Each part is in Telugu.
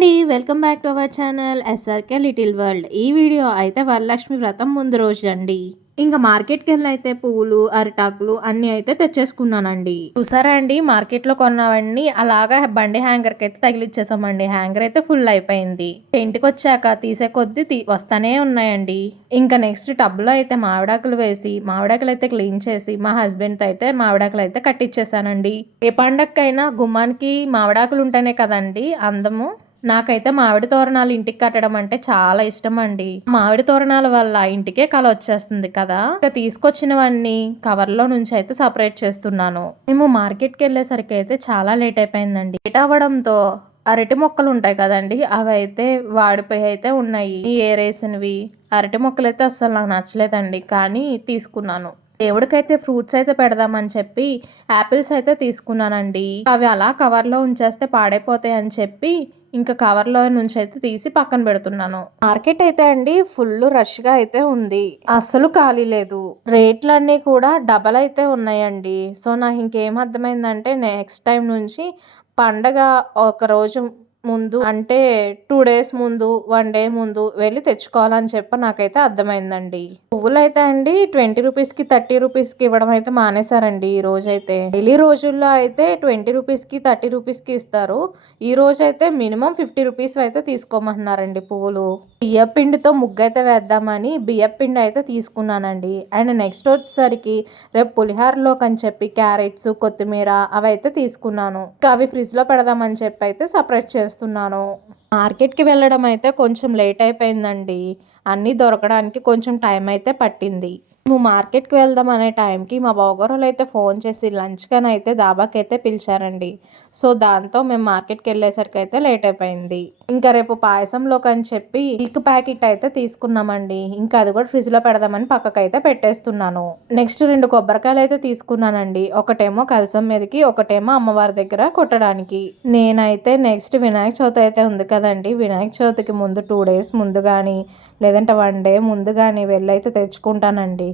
అండి welcome back to our channel SRK little world ఈ వీడియో అయితే వరలక్ష్మి వ్రతం ముందు రోజు అండి ఇంకా మార్కెట్కి వెళ్ళి అయితే పువ్వులు అరిటాకులు అన్ని అయితే తెచ్చేసుకున్నానండి. చూసారా అండి మార్కెట్లో కొన్నవన్నీ అలాగా బండి హ్యాంగర్కి అయితే తగిలిచ్చేసామండి. హ్యాంగర్ అయితే ఫుల్ అయిపోయింది. ఇంటికి వచ్చాక తీసే కొద్దీ తీ వస్తానే ఉన్నాయండి. ఇంకా నెక్స్ట్ టబ్లో అయితే మామిడాకులు వేసి మామిడాకులు అయితే క్లీన్ చేసి మా హస్బెండ్తో అయితే మామిడాకులు అయితే కట్టించేసానండి ఏ పండక్కైనా గుమ్మానికి మామిడాకులు ఉంటేనే కదండి అందము నాకైతే మామిడి తోరణాలు ఇంటికి కట్టడం అంటే చాలా ఇష్టం అండి మామిడి తోరణాల వల్ల ఇంటికే కళ వచ్చేస్తుంది కదా. ఇక తీసుకొచ్చినవన్నీ కవర్లో నుంచి అయితే సపరేట్ చేస్తున్నాను. మేము మార్కెట్కి వెళ్ళేసరికి అయితే చాలా లేట్ అయిపోయిందండి. లేట్ అవ్వడంతో అరటి మొక్కలు ఉంటాయి కదండి అవి అయితే వాడిపోయి అయితే ఉన్నాయి. ఏరేసినవి అరటి మొక్కలు అయితే అస్సలు నాకు నచ్చలేదండి కానీ తీసుకున్నాను. దేవుడికైతే ఫ్రూట్స్ అయితే పెడదామని చెప్పి యాపిల్స్ అయితే తీసుకున్నానండి. అవి అలా కవర్లో ఉంచేస్తే పాడైపోతాయి అని చెప్పి ఇంకా కవర్లో నుంచి అయితే తీసి పక్కన పెడుతున్నాను. మార్కెట్ అయితే అండి ఫుల్ రష్గా అయితే ఉంది. అస్సలు ఖాళీ లేదు. రేట్లన్నీ కూడా డబల్ అయితే ఉన్నాయండి. సో నాకు ఇంకేం అర్థమైందంటే నెక్స్ట్ టైం నుంచి పండగ ఒక రోజు ముందు అంటే టూ డేస్ ముందు వన్ డే ముందు వెళ్ళి తెచ్చుకోవాలని చెప్పి నాకైతే అర్థమైందండి. పువ్వులు అయితే అండి ట్వంటీ రూపీస్కి థర్టీ రూపీస్కి ఇవ్వడం అయితే మానేశారండి ఈ రోజైతే. డైలీ రోజుల్లో అయితే ట్వంటీ రూపీస్కి థర్టీ రూపీస్కి ఇస్తారు. ఈ రోజు అయితే మినిమం ఫిఫ్టీ రూపీస్ అయితే తీసుకోమంటున్నారండి పువ్వులు. బియ్యపిండితో ముగ్గు అయితే వేద్దామని బియ్యపిండి అయితే తీసుకున్నానండి. అండ్ నెక్స్ట్ వచ్చేసరికి రేపు పులిహారలోకి అని చెప్పి క్యారెట్స్ కొత్తిమీర అవి అయితే తీసుకున్నాను. ఇంకా అవి ఫ్రిడ్జ్లో పెడదామని చెప్పి అయితే సపరేట్ చేస్తాను చేస్తున్నాను. మార్కెట్కి వెళ్ళడం అయితే కొంచెం లేట్ అయిపోయిందండి. అన్నీ దొరకడానికి కొంచెం టైం అయితే పట్టింది. మేము మార్కెట్కి వెళ్దాం అనే టైంకి మా బావగారులు అయితే ఫోన్ చేసి లంచ్ కానీ అయితే దాబాకి అయితే పిలిచారండి. సో దాంతో మేము మార్కెట్కి వెళ్ళేసరికి అయితే లేట్ అయిపోయింది. ఇంకా రేపు పాయసంలోకి అని చెప్పి మిల్క్ ప్యాకెట్ అయితే తీసుకున్నామండి. ఇంకా అది కూడా ఫ్రిడ్జ్లో పెడదామని పక్కకైతే పెట్టేస్తున్నాను. నెక్స్ట్ రెండు కొబ్బరికాయలు అయితే తీసుకున్నానండి. ఒకటేమో కలసం మీదకి ఒకటేమో అమ్మవారి దగ్గర కొట్టడానికి. నేనైతే నెక్స్ట్ వినాయక చవితి అయితే ఉంది కదండి. వినాయక చవితికి ముందు టూ డేస్ ముందు కానీ లేదంటే వన్ డే ముందు కానీ వెళ్ళైతే తెచ్చుకుంటానండి.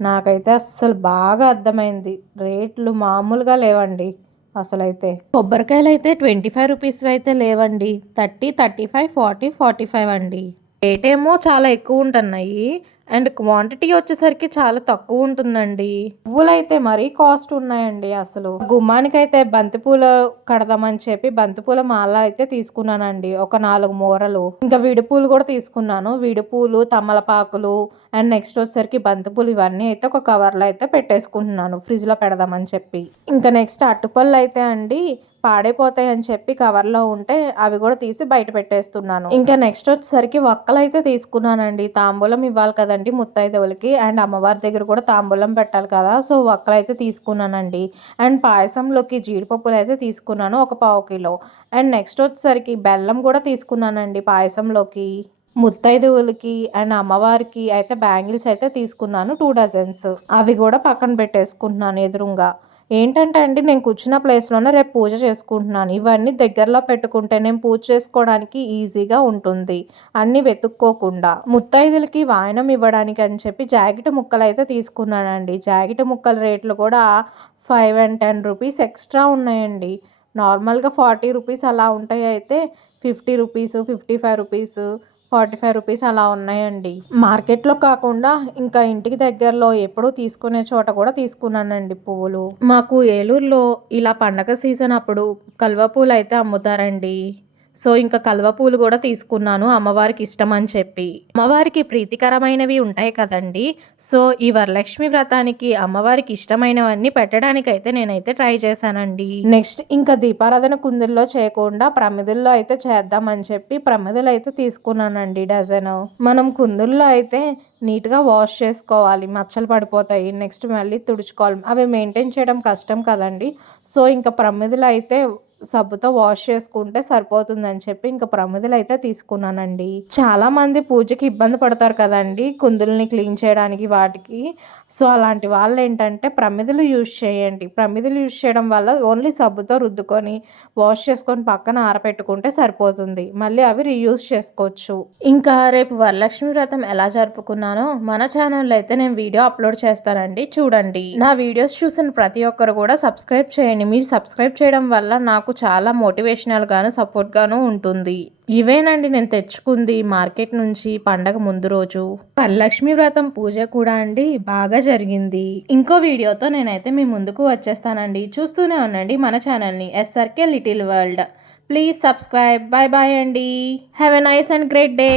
నాకైతే అస్సలు బాగా అర్థమైంది. రేట్లు మామూలుగా లేవండి అసలైతే. కొబ్బరికాయలు అయితే ట్వంటీ ఫైవ్ రూపీస్ అయితే లేవండి. Thirty thirty five forty forty five అండి. రేట్ ఏమో చాలా ఎక్కువ ఉంటున్నాయి. అండ్ క్వాంటిటీ వచ్చేసరికి చాలా తక్కువ ఉంటుందండి. పువ్వులు అయితే మరీ కాస్ట్ ఉన్నాయండి అసలు. గుమ్మానికి అయితే బంతిపూలు కడదామని చెప్పి బంతిపూల మాల అయితే తీసుకున్నానండి. ఒక నాలుగు మూరలు. ఇంకా విడిపూలు కూడా తీసుకున్నాను. విడిపూలు తమలపాకులు అండ్ నెక్స్ట్ వచ్చేసరికి బంతిపూలు ఇవన్నీ అయితే ఒక కవర్లో అయితే పెట్టేసుకుంటున్నాను. ఫ్రిడ్జ్లో పెడదామని చెప్పి. ఇంకా నెక్స్ట్ అట్టుపళ్ళు అయితే అండి. పాడైపోతాయి అని చెప్పి కవర్లో ఉంటే అవి కూడా తీసి బయట పెట్టేస్తున్నాను. ఇంకా నెక్స్ట్ వచ్చేసరికి ఒక్కలు అయితే తీసుకున్నానండి. తాంబూలం ఇవ్వాలి కదండి ముత్తైదవులకి. అండ్ అమ్మవారి దగ్గర కూడా తాంబూలం పెట్టాలి కదా. సో ఒక్కలు అయితే తీసుకున్నానండి. అండ్ పాయసంలోకి జీడిపప్పులు అయితే తీసుకున్నాను ఒక పావు కిలో. అండ్ నెక్స్ట్ వచ్చేసరికి బెల్లం కూడా తీసుకున్నానండి పాయసంలోకి. ముత్తైదువులకి అండ్ అమ్మవారికి అయితే బ్యాంగిల్స్ అయితే తీసుకున్నాను టూ డజన్స్. అవి కూడా పక్కన పెట్టేసుకుంటున్నాను ఎదురుగా. ఏంటంటే అండి నేను కూర్చున్న ప్లేస్లోనే రేపు పూజ చేసుకుంటున్నాను. ఇవన్నీ దగ్గరలో పెట్టుకుంటే నేను పూజ చేసుకోవడానికి ఈజీగా ఉంటుంది. అన్నీ వెతుక్కోకుండా. ముత్తైదులకి వాయనం ఇవ్వడానికి అని చెప్పి జాకెట్ ముక్కలు అయితే తీసుకున్నానండి. జాకెట్ ముక్కల రేట్లు కూడా five and ten rupees extra ఉన్నాయండి. నార్మల్గా ఫార్టీ రూపీస్ అలా ఉంటాయి అయితే fifty rupees fifty five rupees forty five rupees అలా ఉన్నాయండి. మార్కెట్లో కాకుండా ఇంకా ఇంటికి దగ్గరలో ఎప్పుడూ తీసుకునే చోట కూడా తీసుకున్నానండి పువ్వులు. మాకు ఏలూరులో ఇలా పండగ సీజన్ అప్పుడు కల్వ పూలు అయితే అమ్ముతారండి. సో ఇంకా కల్వ పూలు కూడా తీసుకున్నాను అమ్మవారికి ఇష్టం అని చెప్పి. అమ్మవారికి ప్రీతికరమైనవి ఉంటాయి కదండి. సో ఈ వరలక్ష్మి వ్రతానికి అమ్మవారికి ఇష్టమైనవన్నీ పెట్టడానికి అయితే నేనైతే ట్రై చేశానండి. నెక్స్ట్ ఇంకా దీపారాధన కుందుల్లో చేయకుండా ప్రమిదుల్లో అయితే చేద్దామని చెప్పి ప్రమిదులు అయితే తీసుకున్నానండి డజన్. మనం కుందుల్లో అయితే నీట్గా వాష్ చేసుకోవాలి మచ్చలు పడిపోతాయి నెక్స్ట్ మళ్ళీ తుడుచుకోవాలి. అవి మెయింటైన్ చేయడం కష్టం కదండి. సో ఇంకా ప్రమిదులు అయితే సబ్బుతో వాష్ చేసుకుంటే సరిపోతుందని చెప్పి ఇంకా ప్రమిదలు అయితే తీసుకున్నానండి. చాలా మంది పూజకి ఇబ్బంది పడతారు కదండి కుందుల్ని క్లీన్ చేయడానికి వాటికి. సో అలాంటి వాళ్ళు ఏంటంటే ప్రమిదలు యూజ్ చేయండి. ప్రమిదలు యూజ్ చేయడం వల్ల ఓన్లీ సబ్బుతో రుద్దుకొని వాష్ చేసుకొని పక్కన ఆరపెట్టుకుంటే సరిపోతుంది. మళ్ళీ అవి రీయూజ్ చేసుకోవచ్చు. ఇంకా రేపు వరలక్ష్మి వ్రతం ఎలా జరుపుకున్నానో మన ఛానల్లో అయితే నేను వీడియో అప్లోడ్ చేస్తానండి. చూడండి. నా వీడియోస్ చూసిన ప్రతి ఒక్కరు కూడా సబ్స్క్రైబ్ చేయండి. మీరు సబ్స్క్రైబ్ చేయడం వల్ల నాకు నాకు చాలా మోటివేషనల్గాను సపోర్ట్గాను ఉంటుంది. ఇవేనండి నేను తెచ్చుకుంది మార్కెట్ నుంచి పండగ ముందు రోజు. వరలక్ష్మి వ్రతం పూజ కూడా అండి బాగా జరిగింది. ఇంకో వీడియోతో నేనైతే మీ ముందుకు వచ్చేస్తానండి. చూస్తూనే ఉండండి మన ఛానల్ని SRK little world please subscribe. Bye bye అండి. Have a nice and great day